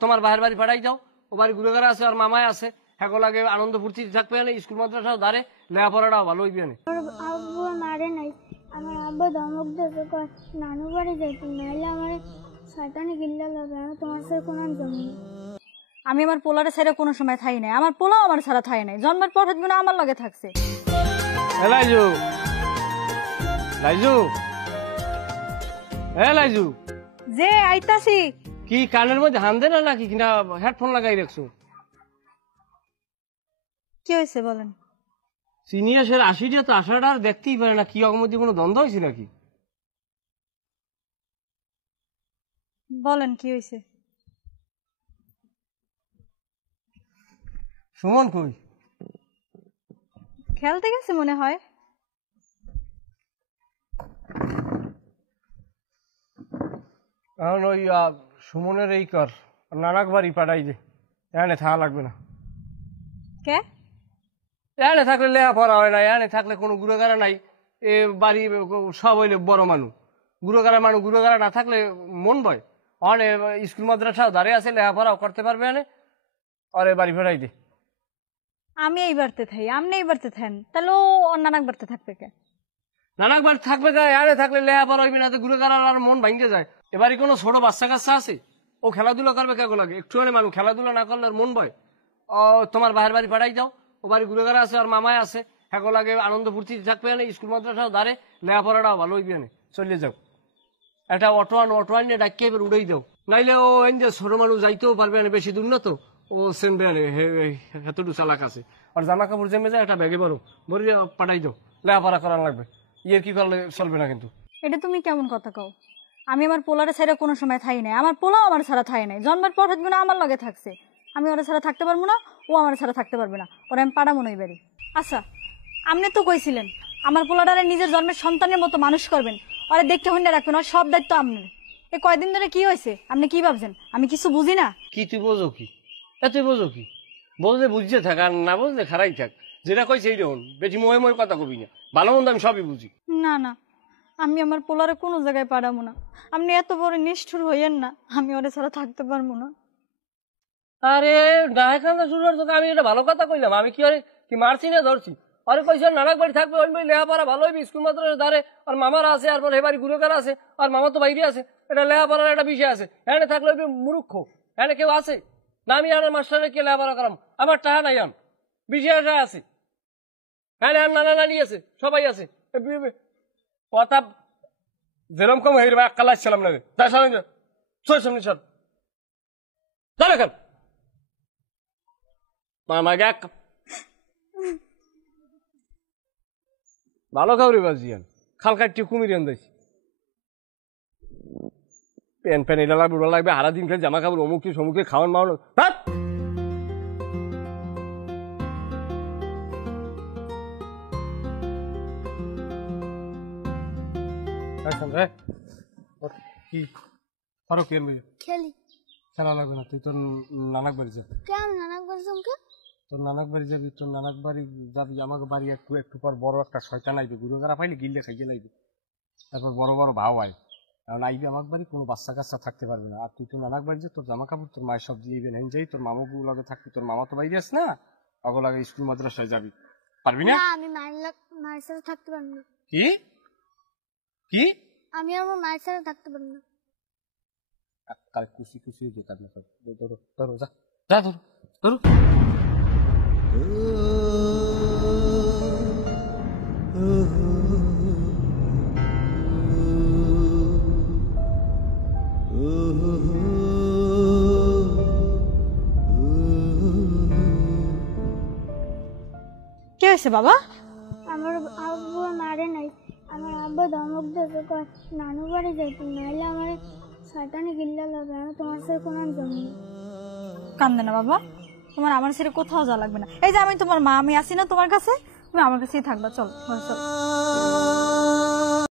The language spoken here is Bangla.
তোমার বাহের বাড়ি পাঠাই দাও, ও বাড়ি গুড়েগাড়া আছে আর মামায় আছে, হ্যাঁ লাগে আনন্দ ফুর্তি থাকবে না, স্কুল মাদ্রাসাও ধারে, লেখাপড়াটাও ভালো হইবে না। আব্বু মারে নাই, আমার আব্বু ধমক দিয়েছে নানু বাড়ি যাইতে, নাহলে আমার শয়তানি গিল্লা লাগে, আমি তোমার সাথে কোনো জমি। আমি আমার পোলারে ছেড়ে কোনো সময় থাই নাই, আমার পোলাও আমার ছাড়া থাই নাই, জন্মের পর থেকে আমার লগে থাকছে। লাইজু লাইজু লাইজু, যে আইতাছি। কি কানের মধ্যে হান দে না নাকি, কিনা হেডফোন লাগাই রাখছো? কি হয়েছে বলেন? সিনিয়র 80টা তো আসাটা আর দেখতেই পারে না, কি অগমধ্যে কোনো দ্বন্দ্ব হয়েছে নাকি? বলেন কি হয়েছে? সুমন কই? খেলতে গেছে মনে হয়। এখন ওই সুমনের এই কর, নানাক বাড়ি পাঠাই দে, এখানে থাকা লাগবে না। কে? এখানে থাকলে লেখাপড়া হয় না, এখানে থাকলে কোনো গুড়েগাড়া নাই, এ বাড়ি সব হইলে বড় মানুষ, গুড়েগাড়া না থাকলে মন বয়, অনে স্কুল মাদ্রাসাও দাঁড়িয়ে আছে, লেখাপড়াও করতে পারবে এনে, আর বাড়ি ফেরাই দে। আমি এই বাড়তে থাই, আপনি এই বাড়তে থাকেন, তাহলে ও নানাক বাড়তে থাকবে কে? নানাক বাড়ি থাকবে কে? এখানে থাকলে লেখাপড়া হইবে না, গুড়েগাড়া আর মন ভাঙতে যায়। এবারে কোনো ছোট বাচ্চা কাচ্চা আছে, ও খেলাধুলা করবে কেন লাগে? একটুখানি মানুষ খেলাধুলা না করলে মন বয়। তোমার বাহের বাড়ি পাঠাই দাও, ও বাড়ি গুড়েগাড়া আছে আর মামায় আছে, হ্যাঁ লাগে আনন্দ ফুর্তি থাকবে না, স্কুল মাদ্রাসাও ধারে, লেখাপড়াটাও ভালো হইবে না, চলে যাও। একটা অটো আনিয়ে ডাকিয়ে এবার উড়েই দাও, নাইলে ও এই যে ছোট মানুষ যাইতেও পারবে না, বেশি দূর না তো, ও সেনবে হেতটু চালাক আছে। আর জামা কাপড় জমে যায়, একটা ব্যাগে বড় ভরে পাঠাই দাও, লেখাপড়া করার লাগবে, ইয়ের কি করলে চলবে না কিন্তু। এটা তুমি কেমন কথা কও? আমি আমার পোলারে ছেড়ে কোনো সময় থাই নাই, আমার পোলাও আমার ছাড়া থাই নাই, জন্মের পর থেকে আমার লগে থাকছে। আমি ওরা ছাড়া থাকতে পারবো না, ও আমার ছাড়া থাকতে পারবে না, ওরা আমি পাড়া মনে বাড়ি। আচ্ছা, আপনি তো কইছিলেন আমার পোলাটারে নিজের জন্মের সন্তানের মতো মানুষ করবেন, ওরা দেখতে হইনা রাখবেন, ওর সব দায়িত্ব আপনার। এই কয়দিন ধরে কি হয়েছে আপনি কি ভাবছেন? আমি কিছু বুঝি না? কি তুই বোঝো কি? তুই বোঝো কি? বললে বুঝতে থাক, আর না বুঝলে খারাই থাক, যেটা কই সেই রকম, বেশি মহে মহে কথা কবি না, ভালো মন্দ আমি সবই বুঝি। না না, আমি আমার পোলারে কোনো জায়গায় পাঠাবো না, আপনি এত বড় নিষ্ঠুর হইয়েন না, আমি ওরা ছাড়া থাকতে পারবো না। আরে গায়ে কান্দা শুরু করছো, আমি এটা ভালো কথা কইলাম? আমি কি আরে কি মারছি না ধরছি? আরে কইস নানাক বাড়ি থাকবে, ওই লেখাপড়া ভালো হইবে, স্কুল মাদ্রাসা ধারে, আর মামারা আছে, আর পরে এবারে গুরুকার আছে, আর মামা তো বাইরে আছে, এটা লেখাপড়ার একটা বিষয় আছে। এখানে থাকলে হইবে মূর্খ, এখানে কেউ আছে না? আমি আর মাস্টারে কে লেখাপড়া করাম? আমার টাকা নাই, আম বিষয় আছে, হ্যাঁ আর নানা নানি আছে, সবাই আছে, কথা যেরকম কম হয়ে যাবে, কাল আসছিলাম না, তার সামনে সামনে সর চলে কেন মামাকে এক ভালো খাওয়ারি বাজিয়ান, খাল কাটটি কুমির আনতেছি, প্যান প্যান এটা লাগবে, ওটা লাগবে, হারা দিন খেলে জামা কাপড় অমুক সমুখে খাওয়ান মাওয়ানো। কি আরো কে খেলি খেলা লাগবে না, তুই তোর নানাক বাড়ি যাবি। কেন নানাক বাড়ি যাবো? তোর নানাক বাড়ি যাবি, তোর নানাক বাড়ি যাবি, আমাকে বাড়ি একটু একটু পর বড় একটা শয়তান আইবে, গুরুগারা পাইলে গিললে খাইয়ে লাগবে, তারপর বড় বড় ভাও আয়, কারণ আইবে আমার বাড়ি কোনো বাচ্চা কাচ্চা থাকতে পারবে না। আর তুই তোর নানাক বাড়ি যে তোর জামা কাপড় তোর মায়ের সব দিয়ে হেন যাই, তোর মামা বউ লাগে থাকবি, তোর মামা তো বাইরে আস না, অগ লাগে স্কুল মাদ্রাসায় যাবি, পারবি না? আমি মায়ের সাথে থাকতে পারবো না। কি কি? আমি আমার মায়ের সাথে থাকতে পারবো না। কাল খুশি খুশি যেতাম না, ধরো ধরো যা যা ধরো ধরো। কি হয়েছে বাবা? আমার আব্বু মারে নাই, আমার আব্বু ধমক দিয়েছে নানু বাড়ি যাইতে, নাহলে আমার শয়তানি গিল্লা লাগে, আমি তোমার সাথে কোনো জমি। কান্দে না বাবা, তোমার আমার ছেড়ে কোথাও যাওয়া লাগবে না, এই যে আমি তোমার মা, আমি আসি না তোমার কাছে, তুমি আমার কাছেই থাকবা, চল চল।